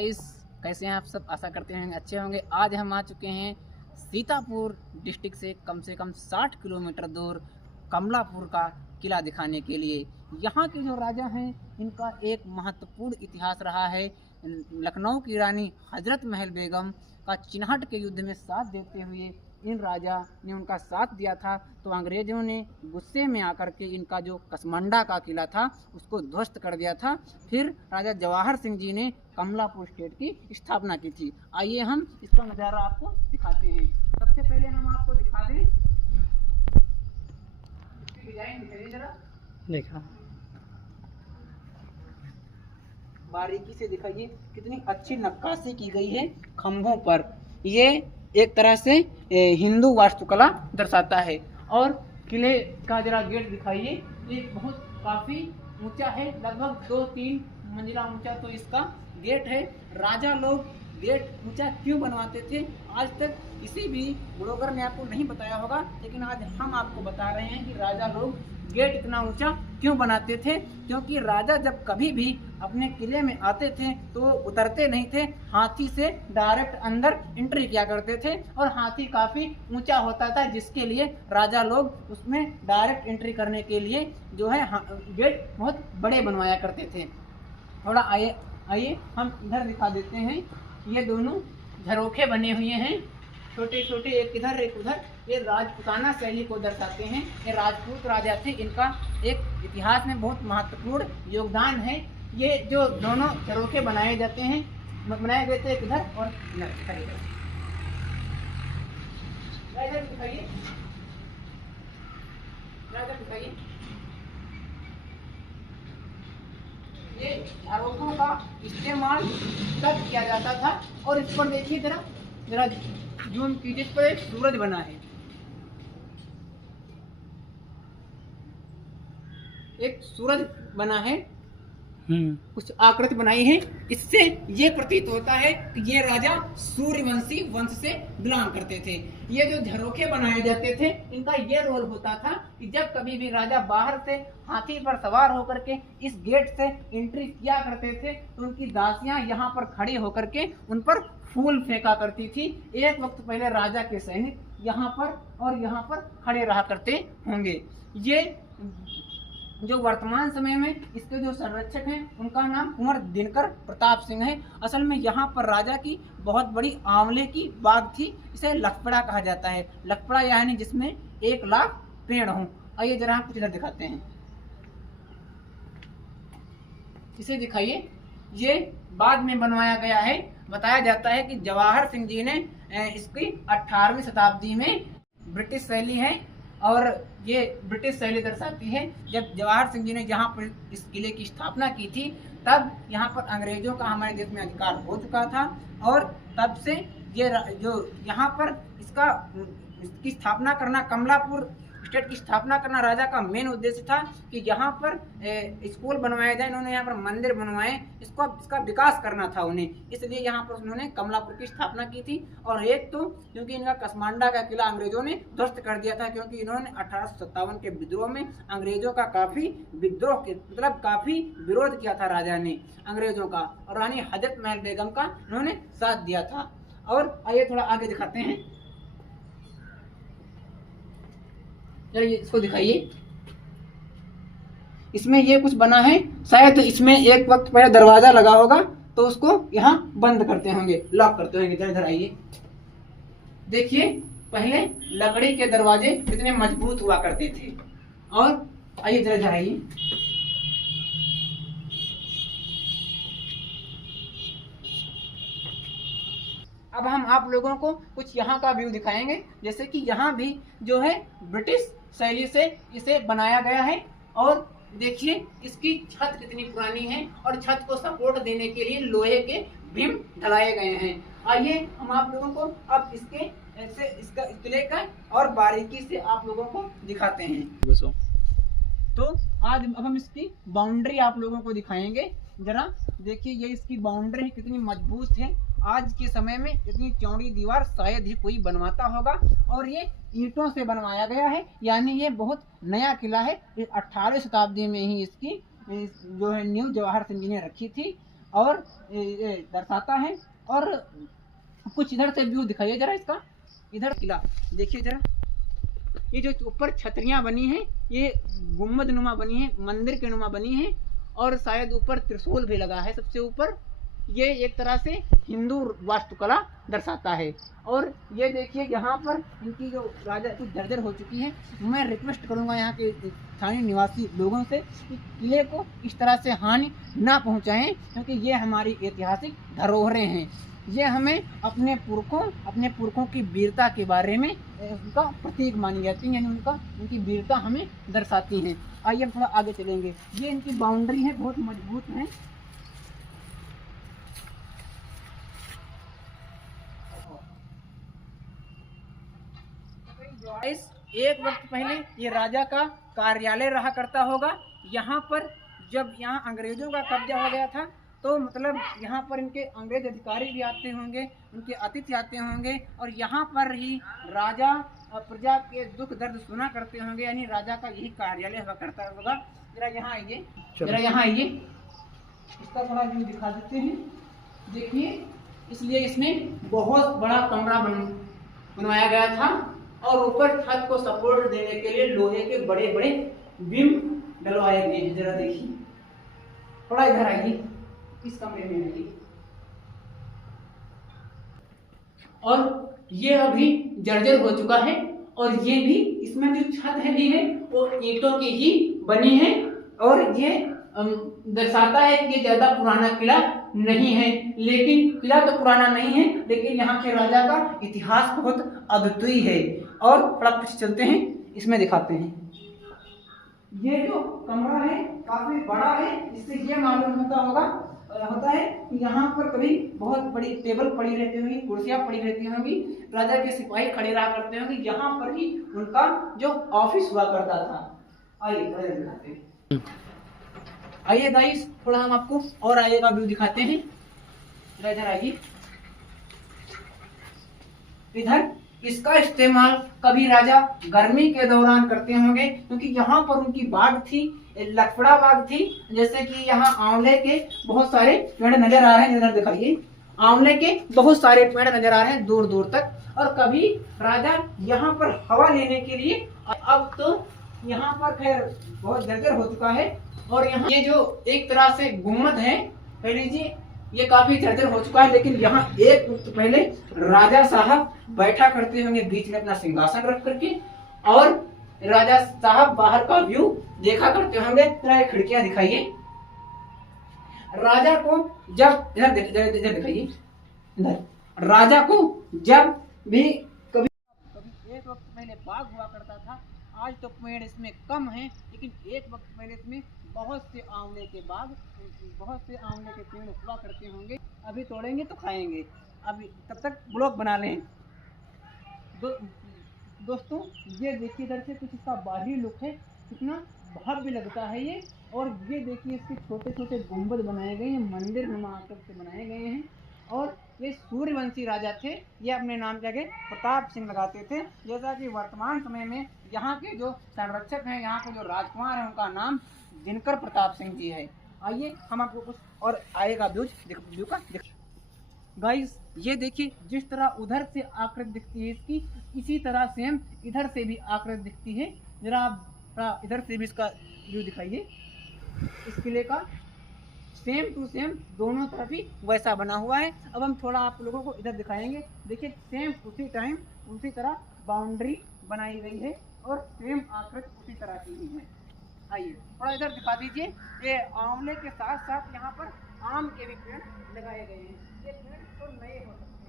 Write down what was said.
Guys, कैसे हैं आप सब? आशा करते हैं अच्छे होंगे। आज हम आ चुके हैं सीतापुर डिस्ट्रिक्ट से कम 60 किलोमीटर दूर कमलापुर का किला दिखाने के लिए। यहाँ के जो राजा हैं इनका एक महत्वपूर्ण इतिहास रहा है। लखनऊ की रानी हजरत महल बेगम का चिन्हट के युद्ध में साथ देते हुए इन राजा ने उनका साथ दिया था, तो अंग्रेजों ने गुस्से में आकर के इनका जो कसमंडा का किला था उसको ध्वस्त कर दिया था। फिर राजा जवाहर सिंह जी ने कमलापुर स्टेट की स्थापना की थी। आइए हम इसका नज़ारा आपको दिखाते हैं। सबसे पहले हम आपको दिखा दें इसकी डिजाइन, दिखाइए जरा। देखा, बारीकी से दिखाइए, कितनी अच्छी नक्काशी की गई है खंभों पर। ये एक तरह से हिंदू वास्तुकला दर्शाता है। और किले का जरा गेट दिखाइए, ये बहुत काफ़ी ऊंचा है, लगभग 2-3 मंजिला ऊंचा तो इसका गेट है। राजा लोग गेट ऊंचा क्यों बनवाते थे, आज तक किसी भी ब्लॉगर ने आपको नहीं बताया होगा, लेकिन आज हम आपको बता रहे हैं कि राजा लोग गेट इतना ऊंचा क्यों बनाते थे। क्योंकि राजा जब कभी भी अपने किले में आते थे तो वो उतरते नहीं थे, हाथी से डायरेक्ट अंदर एंट्री किया करते थे। और हाथी काफ़ी ऊंचा होता था, जिसके लिए राजा लोग उसमें डायरेक्ट एंट्री करने के लिए जो है गेट बहुत बड़े बनवाया करते थे। थोड़ा आइए हम इधर दिखा देते हैं। ये दोनों झरोखे बने हुए हैं, छोटे छोटे, एक इधर एक उधर। ये राजपूताना शैली को दर्शाते हैं। ये राजपूत राजा थे, इनका एक इतिहास में बहुत महत्वपूर्ण योगदान है। ये जो दोनों झरोखे बनाए गए थे एक इधर और इधर दिखाइए। ये झरोखों का इस्तेमाल तब किया जाता था। और इस पर देखिए जरा जूम कीजिए, इस पर एक सूरज बना है, एक सूरज बना है, कुछ आकृति बनाई है। इससे ये प्रतीत होता है कि ये राजा सूर्यवंशी वंश से बिलोंग करते थे। ये जो झरोखे बनाए जाते थे इनका ये रोल होता था कि जब कभी भी राजा बाहर से हाथी पर सवार होकर के इस गेट से एंट्री किया करते थे तो उनकी दासियां यहाँ पर खड़ी होकर के उन पर फूल फेंका करती थी। एक वक्त पहले राजा के सैनिक यहाँ पर और यहाँ पर खड़े रहा करते होंगे। ये जो वर्तमान समय में इसके जो संरक्षक हैं उनका नाम कुंवर दिनकर प्रताप सिंह है। असल में यहाँ पर राजा की बहुत बड़ी आंवले की बाग थी, इसे लखपड़ा कहा जाता है। लखपड़ा यानी जिसमें 1 लाख पेड़ हों। आइए जरा हम कुछ इधर दिखाते हैं, इसे दिखाइए। ये बाद में बनवाया गया है। बताया जाता है कि जवाहर सिंह जी ने इसकी 18वीं शताब्दी में, ब्रिटिश शैली है और ये ब्रिटिश शैली दर्शाती है। जब जवाहर सिंह जी ने यहाँ पर इस किले की स्थापना की थी तब यहाँ पर अंग्रेजों का हमारे देश में अधिकार हो चुका था। और तब से ये जो यहाँ पर इसकी स्थापना करना, कमलापुर स्टेट की स्थापना करना राजा का मेन उद्देश्य था कि यहाँ पर स्कूल बनवाए जाए। इन्होंने यहाँ पर मंदिर बनवाए, इसका विकास करना था उन्हें, इसलिए यहाँ पर उन्होंने कमलापुर की स्थापना की थी। और एक तो क्योंकि इनका कसमांडा का किला अंग्रेजों ने ध्वस्त कर दिया था, क्योंकि इन्होंने 1857 के विद्रोह में अंग्रेजों का काफ़ी विरोध किया था राजा ने अंग्रेजों का, और रानी हजरत महल बेगम का इन्होंने साथ दिया था। और आइए थोड़ा आगे दिखाते हैं, चलिए इसको दिखाइए। इसमें ये कुछ बना है, शायद इसमें एक वक्त पहले दरवाजा लगा होगा तो उसको यहाँ बंद करते होंगे, लॉक करते होंगे। इधर आइए, देखिए पहले लकड़ी के दरवाजे कितने मजबूत हुआ करते थे। और आइए इधर आइए, अब हम आप लोगों को कुछ यहाँ का व्यू दिखाएंगे। जैसे कि यहाँ भी जो है ब्रिटिश शैली से इसे बनाया गया है। और देखिए इसकी छत कितनी पुरानी है और छत को सपोर्ट देने के लिए लोहे के बीम ढलाए गए हैं। आइए हम आप लोगों को अब इसका किले का और बारीकी से आप लोगों को दिखाते हैं। तो आज अब हम इसकी बाउंड्री आप लोगों को दिखाएंगे। जरा देखिए, ये इसकी बाउंड्री कितनी मजबूत है। आज के समय में इतनी चौड़ी दीवार शायद ही कोई बनवाता होगा, और ये ईंटों से बनवाया गया है, यानी ये बहुत नया किला है। 18वीं शताब्दी में ही इसकी जो है नींव जवाहर सिंह जी ने रखी थी। और ये दर्शाता है। और कुछ इधर से व्यू दिखाइए जरा इसका, इधर किला देखिए जरा, ये जो ऊपर छतरियां बनी हैं ये गुम्बद नुमा बनी है, मंदिर के नुमा बनी है, और शायद ऊपर त्रिशूल भी लगा है सबसे ऊपर। ये एक तरह से हिंदू वास्तुकला दर्शाता है। और ये देखिए यहाँ पर इनकी जो राजा कुछ जर्जर हो चुकी है। मैं रिक्वेस्ट करूँगा यहाँ के स्थानीय निवासी लोगों से कि किले को इस तरह से हानि ना पहुँचाएं, क्योंकि ये हमारी ऐतिहासिक धरोहरें हैं। ये हमें अपने पुरखों की वीरता के बारे में उनका प्रतीक मानी जाती है, यानी उनकी वीरता हमें दर्शाती हैं। आइए हम थोड़ा आगे चलेंगे। ये इनकी बाउंड्री है, बहुत मजबूत है। एक वक्त पहले ये राजा का कार्यालय रहा करता होगा। यहाँ पर जब यहाँ अंग्रेजों का कब्जा हो गया था तो मतलब यहाँ पर इनके अंग्रेज अधिकारी भी आते होंगे, उनके अतिथि आते होंगे, और यहाँ पर ही राजा प्रजा के दुख दर्द सुना करते होंगे, यानी राजा का यही कार्यालय हुआ करता होगा। जरा यहाँ आइए, जरा यहाँ आइए, इसका थोड़ा व्यू दिखा देते हैं। देखिए, इसलिए इसमें बहुत बड़ा कमरा बनवाया गया था, और ऊपर छत को सपोर्ट देने के लिए लोहे के बड़े बड़े बीम डलवाए गए हैं। जरा देखिए, थोड़ा इधर आइए, इस कमरे में आइए। और ये अभी जर्जर हो चुका है, और ये भी इसमें जो छत है भी है वो ईंटों की ही बनी है। और ये दर्शाता है कि ये ज्यादा पुराना किला नहीं है, लेकिन किला तो पुराना नहीं है, लेकिन यहाँ के राजा का इतिहास बहुत अद्वितीय है। और थोड़ा कुछ चलते हैं, इसमें दिखाते हैं। ये जो कमरा है काफी बड़ा है, इससे ये मालूम होता है कि यहाँ पर कभी बहुत बड़ी टेबल पड़ी रहती होंगी, कुर्सियां पड़ी रहती होंगी, राजा के सिपाही खड़े रहा करते होंगे। यहाँ पर ही उनका जो ऑफिस हुआ करता था। आइए दिखाते हैं। आइए गाइस, थोड़ा हम आपको और आगे का व्यू दिखाते हैं। इधर आइए, इधर इसका इस्तेमाल कभी राजा गर्मी के दौरान करते होंगे, क्योंकि यहाँ पर उनकी बाग थी, लकड़ा बाग थी। जैसे कि यहाँ आंवले के बहुत सारे पेड़ नजर आ रहे हैं, इधर दिखाइए, आंवले के बहुत सारे पेड़ नजर आ रहे हैं दूर दूर तक। और कभी राजा यहाँ पर हवा लेने के लिए, अब तो यहाँ पर खैर बहुत जर्जर हो चुका है। और यहाँ ये जो एक तरह से गुम्बद है, कह लीजिए, ये काफी जर्जर हो चुका है, लेकिन यहाँ एक वक्त पहले राजा साहब बैठा करते होंगे बीच में अपना सिंहासन रख करके, और राजा साहब बाहर का व्यू देखा करते होंगे। तरह खिड़कियां दिखाइए। राजा को जब इधर दिखाइए, इधर राजा को जब भी कभी एक वक्त पहले बाग हुआ करता था। आज तो पेड़ इसमें कम है, लेकिन एक वक्त पहले इसमें बहुत से आंवले के पेड़ हुआ करते होंगे। अभी तोड़ेंगे तो खाएंगे। अभी तब तक ब्लॉग बना लें। दोस्तों, ये देखिए इधर से कुछ इसका बाहरी लुक है, कितना भव्य लगता है ये। और ये देखिए इसके छोटे छोटे गुंबद बनाए गए हैं, मंदिर नुमा आकृति से बनाए गए हैं। और ये सूर्यवंशी राजा थे, ये अपने नाम के आगे प्रताप सिंह लगाते थे। जैसा कि वर्तमान समय में यहाँ के जो संरक्षक हैं, यहाँ के जो राजकुमार हैं, उनका नाम दिनकर प्रताप सिंह जी है। आइए हम आपको कुछ और आएगा व्यू का गाइस, ये देखिए, जिस तरह उधर से आकृति दिखती है इसकी, इसी तरह सेम इधर से भी आकृति दिखती है। जरा आप इधर से भी इसका व्यू दिखाइए। इस किले का सेम टू सेम दोनों तरफ ही वैसा बना हुआ है। अब हम थोड़ा आप लोगों को इधर दिखाएंगे। देखिए, सेम उसी तरह बाउंड्री बनाई गई है, और सेम आकृति उसी तरह की ही है। आइए थोड़ा इधर दिखा दीजिए। ये आंवले के साथ साथ यहाँ पर आम के भी पेड़ लगाए गए हैं। ये पेड़ तो नए हो सकते हैं।